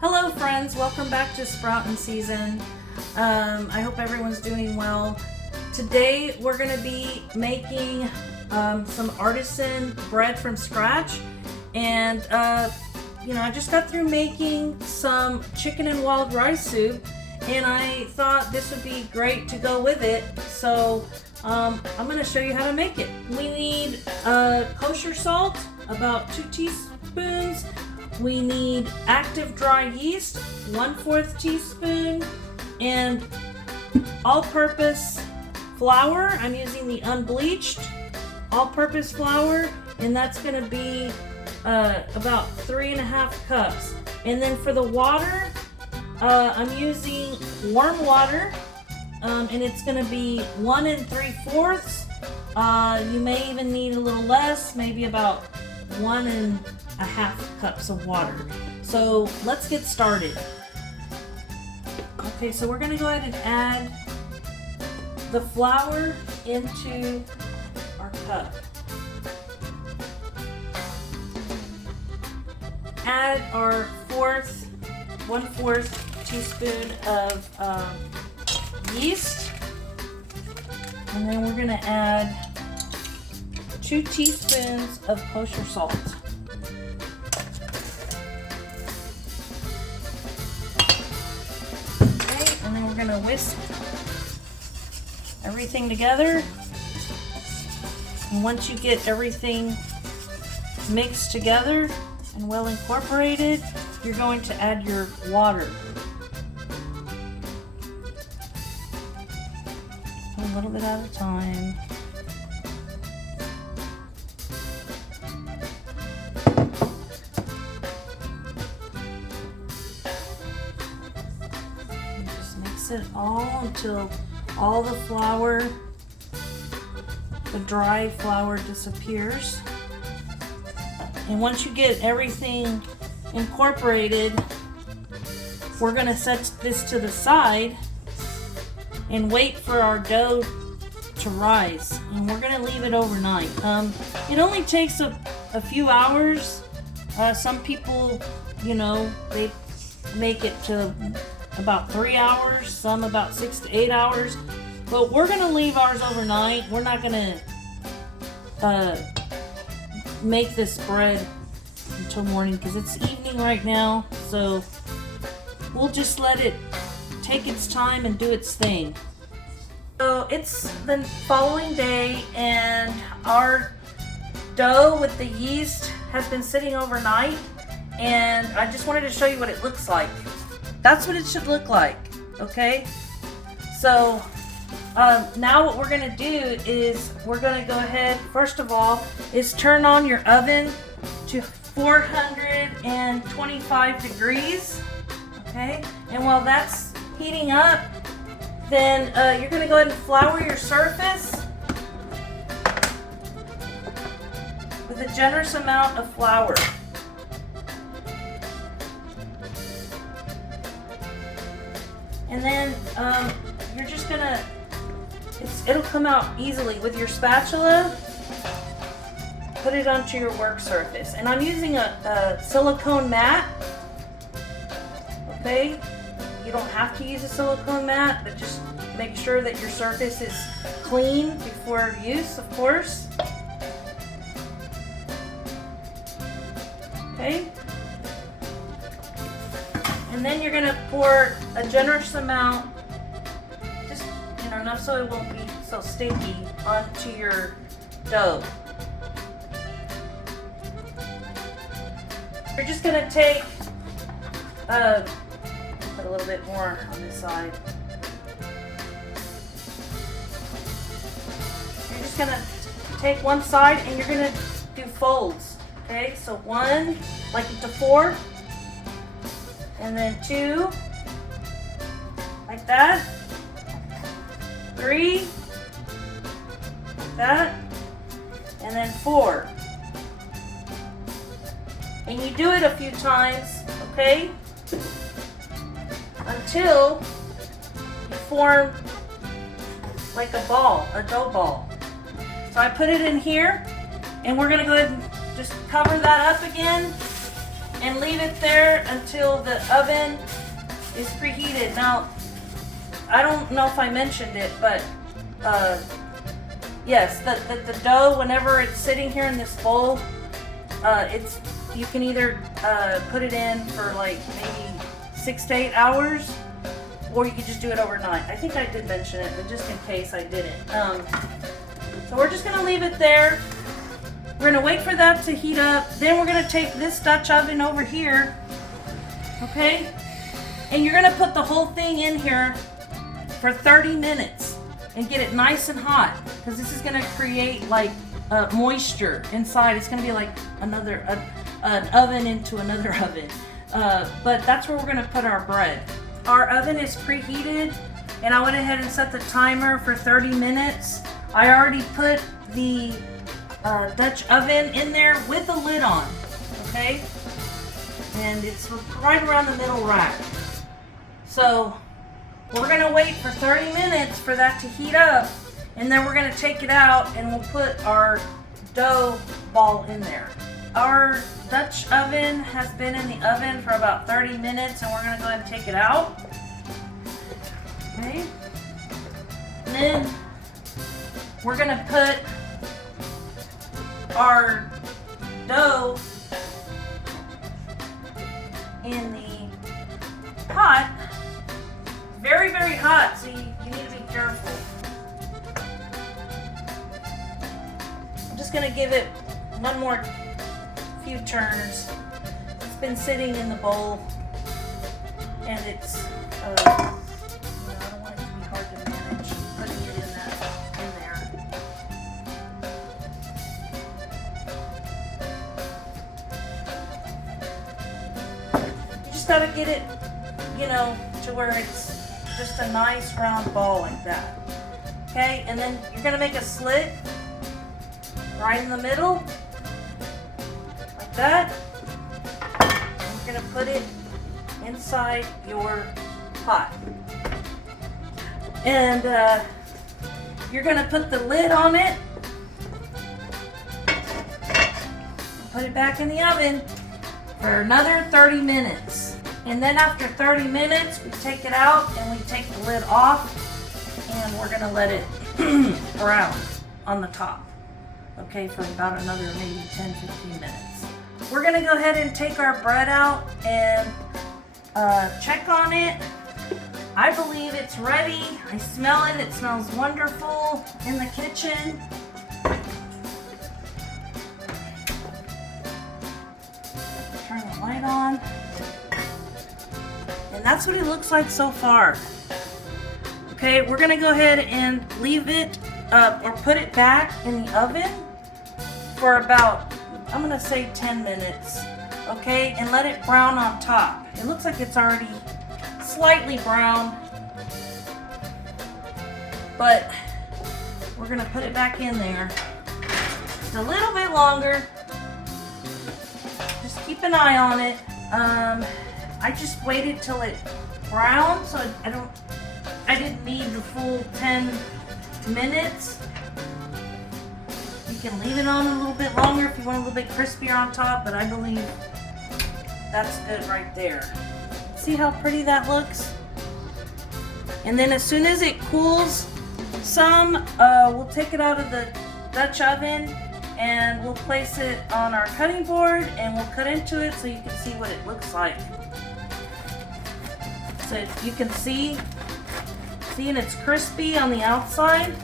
Hello friends, welcome back to Sproutin' Season. I hope everyone's doing well. Today we're going to be making some artisan bread from scratch, and I just got through making some chicken and wild rice soup, and I thought this would be great to go with it. So I'm going to show you how to make it. We need kosher salt, about 2 teaspoons. We need active dry yeast, 1/4 teaspoon, and all-purpose flour. I'm using the unbleached all-purpose flour, and that's going to be about 3.5 cups. And then for the water, I'm using warm water, and it's going to be 1 3/4. You may even need a little less, maybe about 1.5 cups of water. So let's get started. Okay, so we're going to go ahead and add the flour into our cup. Add our 1/4 teaspoon of yeast, and then we're going to add 2 teaspoons of kosher salt. And then we're going to whisk everything together. And once you get everything mixed together and well incorporated, you're going to add your water. A little bit at a time. It all until all the flour, the dry flour, disappears. And once you get everything incorporated, we're going to set this to the side and wait for our dough to rise, and we're going to leave it overnight. It only takes a few hours. Some people, they make it to about 3 hours, some about 6 to 8 hours, but we're going to leave ours overnight. We're not going to make this bread until morning because it's evening right now, so we'll just let it take its time and do its thing. So it's the following day, and our dough with the yeast has been sitting overnight, and I just wanted to show you what it looks like. That's what it should look like, okay? So now what we're gonna do is we're gonna go ahead, first of all, is turn on your oven to 425 degrees, okay? And while that's heating up, then you're gonna go ahead and flour your surface with a generous amount of flour. And then you're just gonna, it'll come out easily with your spatula. Put it onto your work surface. And I'm using a silicone mat. Okay? You don't have to use a silicone mat, but just make sure that your surface is clean before use, of course. Okay? And then you're going to pour a generous amount, just enough so it won't be so sticky, onto your dough. You're just going to take, put a little bit more on this side. You're just going to take one side and you're going to do folds. Okay, so 1, like into 4. And then 2, like that, 3, like that, and then 4. And you do it a few times, okay, until you form like a ball, a dough ball. So I put it in here, and we're gonna go ahead and just cover that up again and leave it there until the oven is preheated. Now, I don't know if I mentioned it, but yes, the dough, whenever it's sitting here in this bowl, you can either put it in for like maybe 6 to 8 hours, or you could just do it overnight. I think I did mention it, but just in case I didn't. So we're just gonna leave it there. We're gonna wait for that to heat up. Then we're gonna take this Dutch oven over here, okay? And you're gonna put the whole thing in here for 30 minutes and get it nice and hot, because this is gonna create like moisture inside. It's gonna be like an oven into another oven. But that's where we're gonna put our bread. Our oven is preheated, and I went ahead and set the timer for 30 minutes. I already put the Dutch oven in there with a lid on, okay? And it's right around the middle rack. So we're gonna wait for 30 minutes for that to heat up, and then we're gonna take it out and we'll put our dough ball in there. Our Dutch oven has been in the oven for about 30 minutes, and we're gonna go ahead and take it out. Okay. And then we're gonna put our dough in the pot. Very, very hot, so you need to be careful. I'm just gonna give it one more few turns. It's been sitting in the bowl, and it's I don't want it to be hard to manage putting it in there. You just gotta get it, to where it's just a nice round ball like that. Okay, and then you're gonna make a slit right in the middle. That, and we're going to put it inside your pot, and you're going to put the lid on it, put it back in the oven for another 30 minutes, and then after 30 minutes we take it out and we take the lid off, and we're going to let it brown on the top, okay, for about another maybe 10-15 minutes. We're gonna go ahead and take our bread out and check on it. I believe it's ready. I smell it. It smells wonderful in the kitchen. Turn the light on. And that's what it looks like so far. Okay, we're gonna go ahead and leave it or put it back in the oven for about, I'm gonna say 10 minutes, okay, and let it brown on top. It looks like it's already slightly brown, but we're gonna put it back in there just a little bit longer. Just keep an eye on it. I just waited till it browned, so I didn't need the full 10 minutes. You can leave it on a little bit longer if you want a little bit crispier on top, but I believe that's good right there. See how pretty that looks? And then as soon as it cools some, we'll take it out of the Dutch oven and we'll place it on our cutting board and we'll cut into it so you can see what it looks like. So you can see and it's crispy on the outside.